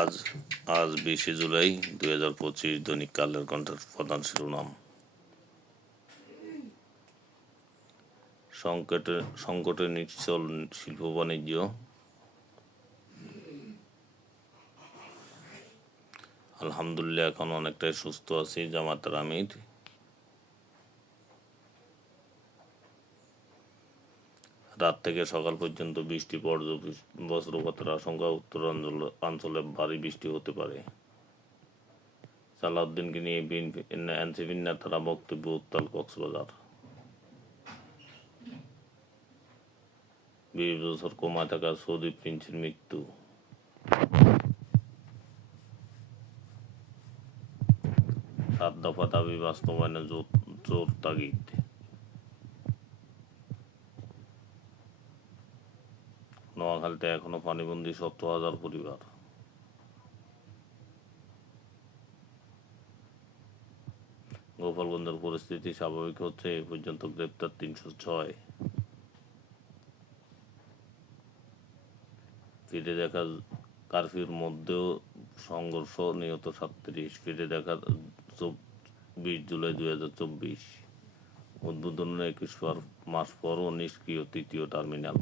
আজ আজ 20শে জুলাই 2025 দৈনিক কালের কণ্ঠের প্রধান শিরোনাম। সংকটে নিশ্চল শিল্প বাণিজ্য। আলহামদুলিল্লাহ এখন অনেকটাই সুস্থ আছি। জামাতের আমির। রাত থেকে সকাল পর্যন্ত বৃষ্টি, বজ্রপাতের আশঙ্কা। উত্তরাঞ্চলে ভারী বৃষ্টি হতে পারে। সালাউদ্দিনকে নিয়ে এনসিপির নেতারা বক্তব্য উত্তাল কক্সবাজার। 20 বছর কোমায় থাকা সৌদি প্রিন্সের মৃত্যু। সাত দফা দাবি বাস্তবায়নে জোর তাগিদ। নোয়াখালীতে এখনো পানিবন্দী 17,000 পরিবার। গোপালগঞ্জের পরিস্থিতি স্বাভাবিক হচ্ছে, এ পর্যন্ত গ্রেপ্তার 306। ফিরে দেখা কারফিউর মধ্যেও সংঘর্ষ, নিহত 37। ফিরে দেখা 20 জুলাই 2024। উদ্বোধনের 21 মাস পরও নিষ্ক্রিয় তৃতীয় টার্মিনাল।